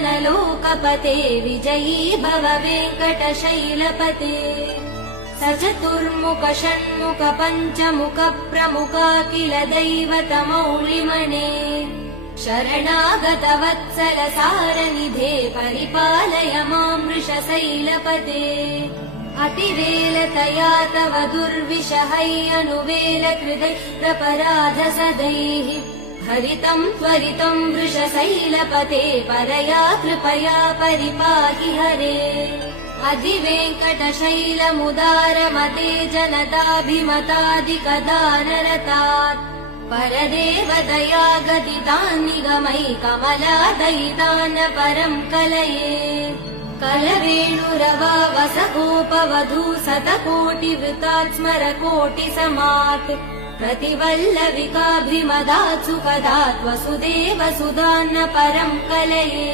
लोकपते विजयी भव वेङ्कटशैलपते सचतुर्मुख षण्मुख पञ्चमुख प्रमुखाखिल दैवतमौलिमणे शरणागत वत्सल सारनिधे परिपालय मां वृषशैलपते अतिवेलतया तव दुर्विषहैरनुवेल कृदै प्रपराध सदैः हरितं त्वरितं वृषशैलपते परया कृपया परिपाहि हरे अधिवेङ्कटशैलमुदारमते जनताभिमतादिकदानरतात् परदेवदया गदितान् निगमै कमलादयितान् परं कलये कलवेणुरवा वसगोपवधू शतकोटिवृतात् स्मरकोटिसमात् प्रतिवल्लविकाभिमदात् सुखदात् वसुदेव सुधान्न परं कलये